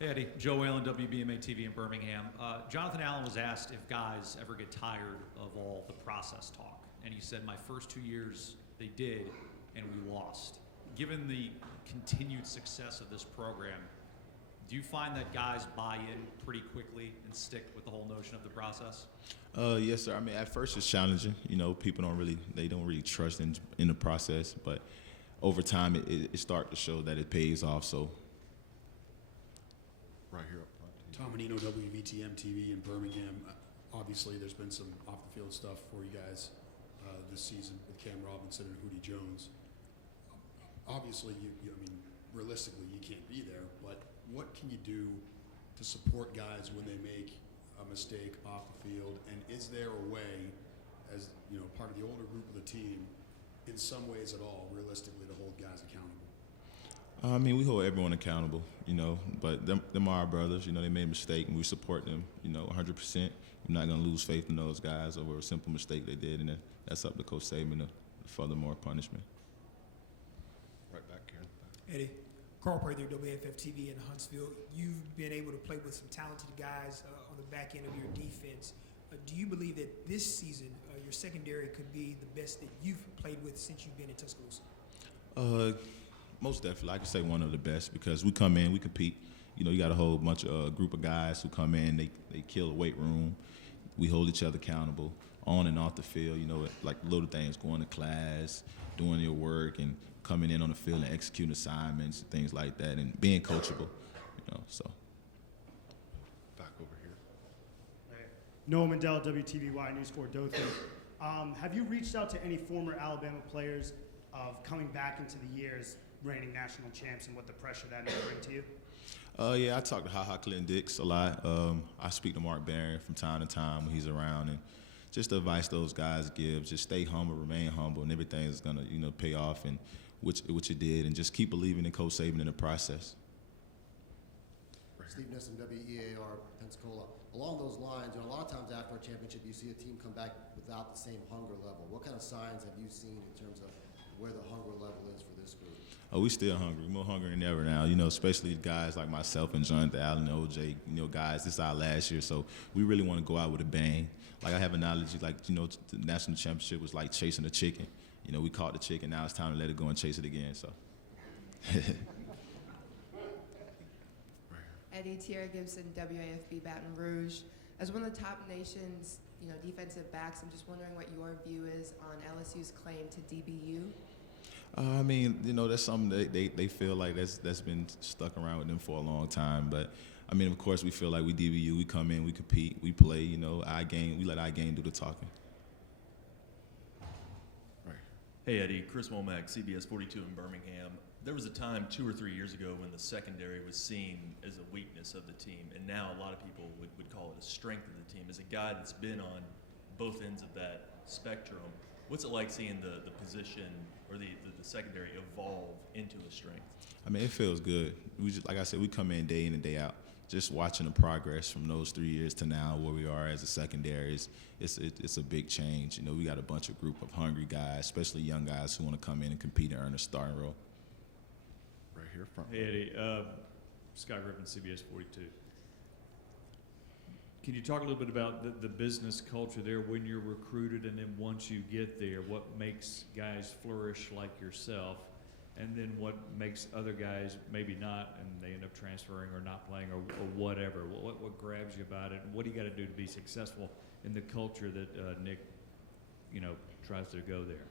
Hey Eddie, Joe Whalen, WBMA TV in Birmingham. Jonathan Allen was asked if guys ever get tired of all the process talk, and he said, my first 2 years they did, and we lost. Given the continued success of this program, do you find that guys buy in pretty quickly and stick with the whole notion of the process? Yes, sir. I mean, at first it's challenging. You know, people don't really trust in the process, but over time it starts to show that it pays off. So. Right here up front. Tom Menino, WVTM TV in Birmingham. Obviously, there's been some off-the-field stuff for you guys this season with Cam Robinson and Hootie Jones. Obviously, I mean, realistically, you can't be there, but what can you do to support guys when they make a mistake off the field? And is there a way, as you know, part of the older group of the team, in some ways at all, realistically, to hold guys accountable? I mean, we hold everyone accountable, you know, but them are our brothers. You know, they made a mistake, and we support them, you know, 100%. We're not going to lose faith in those guys over a simple mistake they did, and that's up to Coach Saban to furthermore punishment. Right back here. Eddie, Carl Prather, WFF TV in Huntsville. You've been able to play with some talented guys on the back end of your defense. Do you believe that this season your secondary could be the best that you've played with since you've been in Tuscaloosa? Most definitely. I could say one of the best because we come in, we compete. You know, you got a whole bunch of group of guys who come in, they kill the weight room. We hold each other accountable on and off the field, you know, like little things, going to class, doing your work, and coming in on the field and executing assignments, things like that, and being coachable, you know, so. Back over here. Noah Mandel, WTVY News 4 Dothan. Have you reached out to any former Alabama players of coming back into the year as reigning national champs and what the pressure that may bring to you? Yeah, I talk to Clinton Dix a lot. I speak to Mark Barron from time to time when he's around, and just the advice those guys give: just stay humble, remain humble, and everything is gonna, you know, pay off, and which it did, and just keep believing in Coach Saban in the process. Steve Nissen, WEAR, Pensacola. Along those lines, you know, a lot of times after a championship, you see a team come back without the same hunger level. What kind of signs have you seen in terms of where the hunger level is for this group? Oh, we still hungry. More hungry than ever now. You know, especially guys like myself and Jonathan Allen and OJ. You know, guys, this is our last year, so we really want to go out with a bang. Like I have an analogy, like, you know, the national championship was like chasing a chicken. You know, we caught the chicken. Now it's time to let it go and chase it again. So. Eddie, Tierra Gibson, WAFB Baton Rouge. As one of the top nation's, you know, defensive backs, I'm just wondering what your view is on LSU's claim to DBU. I mean, you know, that's something that they feel like that's been stuck around with them for a long time. But I mean, of course, we feel like we DBU. We come in, we compete, we play. You know, our game. We let our game do the talking. Right. Hey Eddie, Chris Womack, CBS 42 in Birmingham. There was a time 2 or 3 years ago when the secondary was seen as a weakness of the team, and now a lot of people would call it a strength of the team. As a guy that's been on both ends of that spectrum, what's it like seeing the position or the secondary evolve into a strength? I mean, it feels good. We just, like I said, we come in and day out. Just watching the progress from those 3 years to now where we are as a secondary, it's a big change. You know, we got a bunch of group of hungry guys, especially young guys who want to come in and compete and earn a starting role. Right here front. Hey Eddie, Scott Griffin, CBS 42. Can you talk a little bit about the business culture there when you're recruited, and then once you get there, what makes guys flourish like yourself, and then what makes other guys maybe not, and they end up transferring or not playing or whatever? What grabs you about it, and what do you got to do to be successful in the culture that Nick, you know, tries to go there?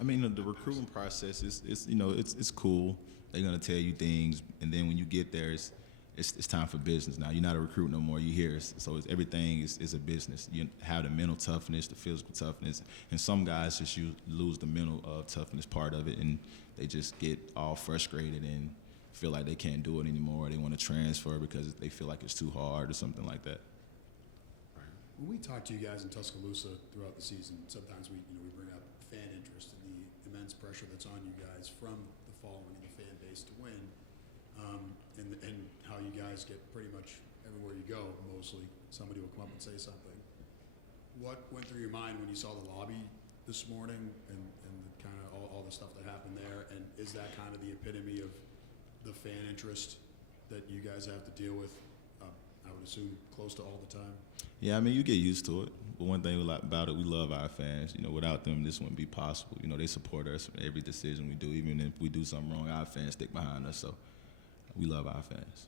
I mean, the recruiting process is you know, it's cool. They're gonna tell you things, and then when you get there, it's time for business. Now you're not a recruit no more. You're here, so everything is a business. You have the mental toughness, the physical toughness, and some guys just lose the mental toughness part of it, and they just get all frustrated and feel like they can't do it anymore. They want to transfer because they feel like it's too hard or something like that. When we talk to you guys in Tuscaloosa throughout the season, sometimes we bring up fan interest and the immense pressure that's on you guys from the following and the fan base to win, and how you guys get pretty much everywhere you go. Mostly, somebody will come up and say something. What went through your mind when you saw the lobby this morning and kind of all the stuff that happened there? And is that kind of the epitome of the fan interest that you guys have to deal with, I would assume, close to all the time? Yeah, I mean, you get used to it. But one thing about it, we love our fans. You know, without them, this wouldn't be possible. You know, they support us in every decision we do. Even if we do something wrong, our fans stick behind us. So we love our fans.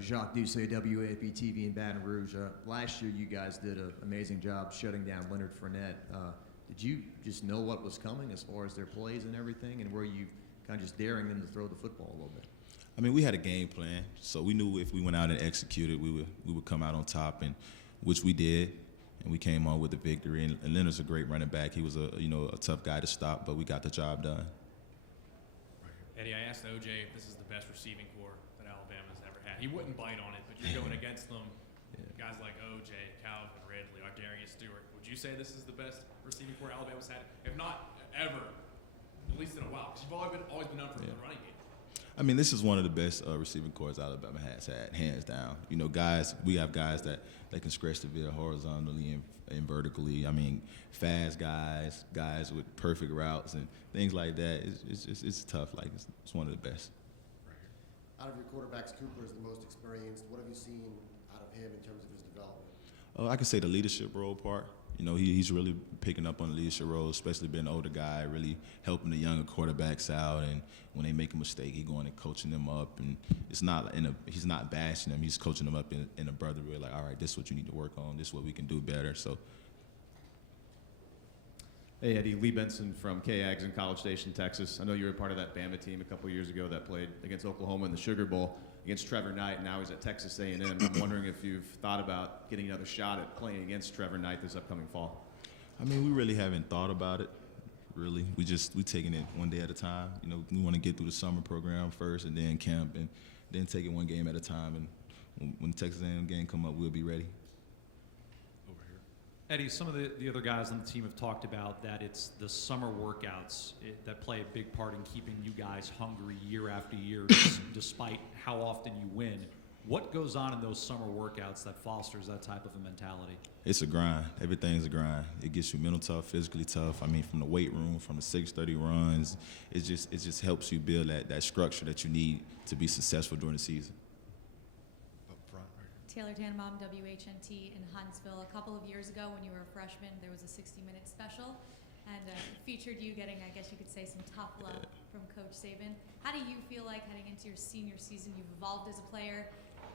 Jacques Doucet, WAFB TV in Baton Rouge. Last year, you guys did an amazing job shutting down Leonard Fournette. Did you just know what was coming as far as their plays and everything, and were you kind of just daring them to throw the football a little bit? I mean, we had a game plan, so we knew if we went out and executed, we would come out on top, and which we did, and we came on with the victory. And Leonard's a great running back. He was a tough guy to stop, but we got the job done. Eddie, I asked OJ if this is the best receiving core that Alabama's ever had. He wouldn't bite on it, but you're going against them. Guys like OJ, Calvin Ridley, Darius Stewart. Would you say this is the best receiving core Alabama's had? If not ever, at least in a while. Because you've always been known for the running game. I mean, this is one of the best receiving cores Alabama has had, hands down. You know, we have guys that can stretch the field horizontally and vertically. I mean, fast guys with perfect routes and things like that. It's tough. Like, it's one of the best. Out of your quarterbacks, Cooper is the most experienced. What have you seen out of him in terms of his development? I can say the leadership role part. You know, he's really picking up on the leadership role, especially being an older guy, really helping the younger quarterbacks out. And when they make a mistake, he's going and coaching them up. And he's not bashing them. He's coaching them up in a brotherly way, like, all right, this is what you need to work on. This is what we can do better. So. Hey, Eddie, Lee Benson from KAGS in College Station, Texas. I know you were part of that Bama team a couple years ago that played against Oklahoma in the Sugar Bowl against Trevor Knight, and now he's at Texas A&M. I'm wondering if you've thought about getting another shot at playing against Trevor Knight this upcoming fall. I mean, we really haven't thought about it, really. We taking it one day at a time. You know, we want to get through the summer program first and then camp and then take it one game at a time. And when the Texas A&M game come up, we'll be ready. Eddie, some of the other guys on the team have talked about that it's the summer workouts that play a big part in keeping you guys hungry year after year, despite how often you win. What goes on in those summer workouts that fosters that type of a mentality? It's a grind. Everything's a grind. It gets you mental tough, physically tough. I mean, from the weight room, from the 6:30 runs, it just helps you build that structure that you need to be successful during the season. Taylor Tannenbaum, WHNT in Huntsville. A couple of years ago when you were a freshman, there was a 60-minute special and featured you getting, I guess you could say, some tough love from Coach Saban. How do you feel like heading into your senior season? You've evolved as a player,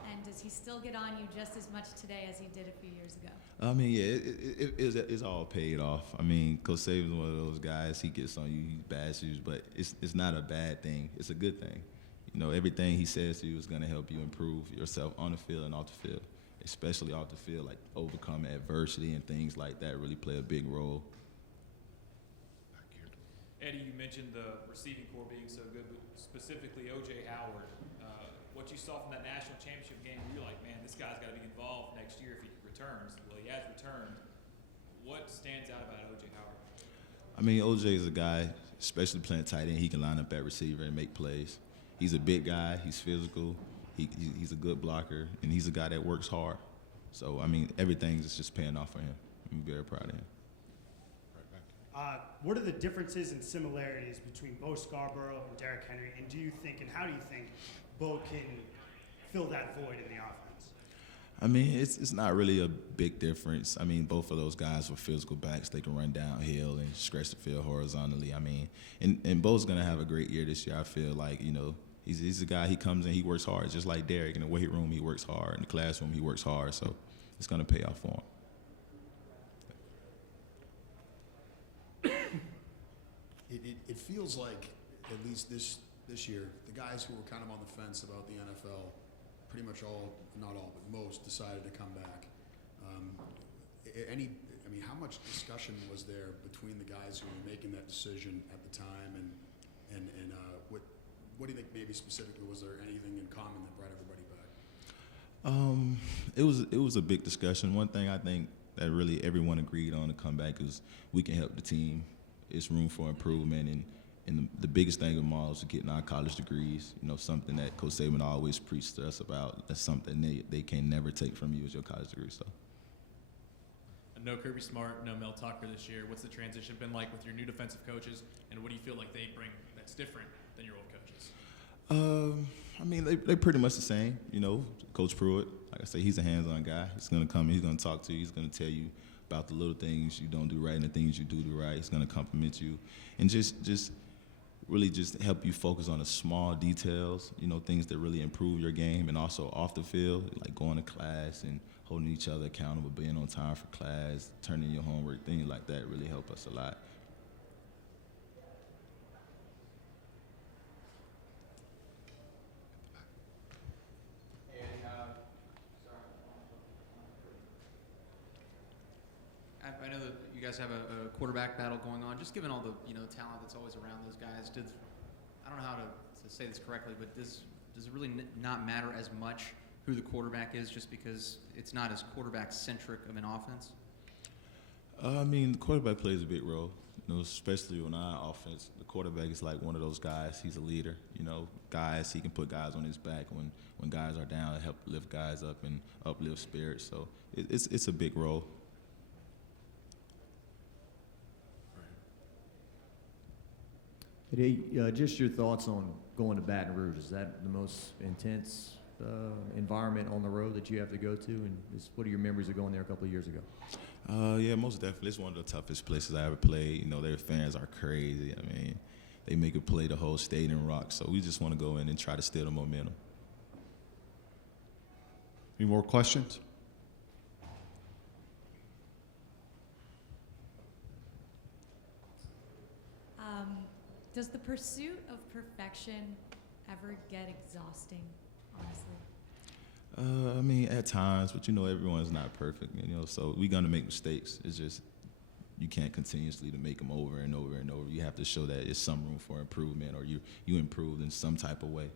and does he still get on you just as much today as he did a few years ago? I mean, yeah, it's all paid off. I mean, Coach Saban's one of those guys, he gets on you, he bashes you, but it's not a bad thing. It's a good thing. You know, everything he says to you is going to help you improve yourself on the field and off the field, especially off the field, like overcoming adversity and things like that really play a big role. Eddie, you mentioned the receiving core being so good, but specifically O.J. Howard. What you saw from that national championship game, you're like, man, this guy's got to be involved next year if he returns. Well, he has returned. What stands out about O.J. Howard? I mean, O.J. is a guy, especially playing tight end, he can line up at receiver and make plays. He's a big guy. He's physical. He's a good blocker, and he's a guy that works hard. So, I mean, everything's just paying off for him. I'm very proud of him. What are the differences and similarities between Bo Scarborough and Derrick Henry, and how do you think Bo can fill that void in the offense? I mean, it's not really a big difference. I mean, both of those guys were physical backs. They can run downhill and stretch the field horizontally. I mean, and Bo's going to have a great year this year. I feel like, you know, he's a guy, he comes in, he works hard. Just like Derrick, in the weight room, he works hard. In the classroom, he works hard. So it's going to pay off for him. It feels like, at least this year, the guys who were kind of on the fence about the NFL, pretty much all, not all, but most, decided to come back. How much discussion was there between the guys who were making that decision at the time, and what do you think maybe specifically, was there anything in common that brought everybody back? It was a big discussion. One thing I think that really everyone agreed on to come back is we can help the team. It's room for improvement, and the biggest thing of all is getting our college degrees. You know, something that Coach Saban always preached to us about. That's something they can never take from you, is your college degree. So. No Kirby Smart, no Mel Tucker this year. What's the transition been like with your new defensive coaches, and what do you feel like they bring that's different than your old coaches? I mean, they pretty much the same. You know, Coach Pruitt, like I say, he's a hands-on guy. He's going to come in, he's going to talk to you, he's going to tell you about the little things you don't do right and the things you do right. He's going to compliment you and just really just help you focus on the small details, you know, things that really improve your game, and also off the field, like going to class and holding each other accountable, being on time for class, turning your homework, things like that really help us a lot. I know that you guys have a quarterback battle going on. Just given all the talent that's always around those guys, I don't know how to say this correctly, but does it really not matter as much who the quarterback is, just because it's not as quarterback-centric of an offense? I mean, the quarterback plays a big role, you know, especially on our offense. The quarterback is like one of those guys. He's a leader, you know, he can put guys on his back when guys are down, help lift guys up and uplift spirits. So it's a big role. Just your thoughts on going to Baton Rouge. Is that the most intense environment on the road that you have to go to? And what are your memories of going there a couple of years ago? Yeah, most definitely. It's one of the toughest places I ever played. You know, their fans are crazy. I mean, they make it play the whole stadium rock. So we just want to go in and try to steal the momentum. Any more questions? Does the pursuit of perfection ever get exhausting, honestly? I mean, at times, but you know, everyone's not perfect, you know, so we're going to make mistakes. It's just, you can't continuously to make them over and over and over. You have to show that there's some room for improvement, or you improved in some type of way.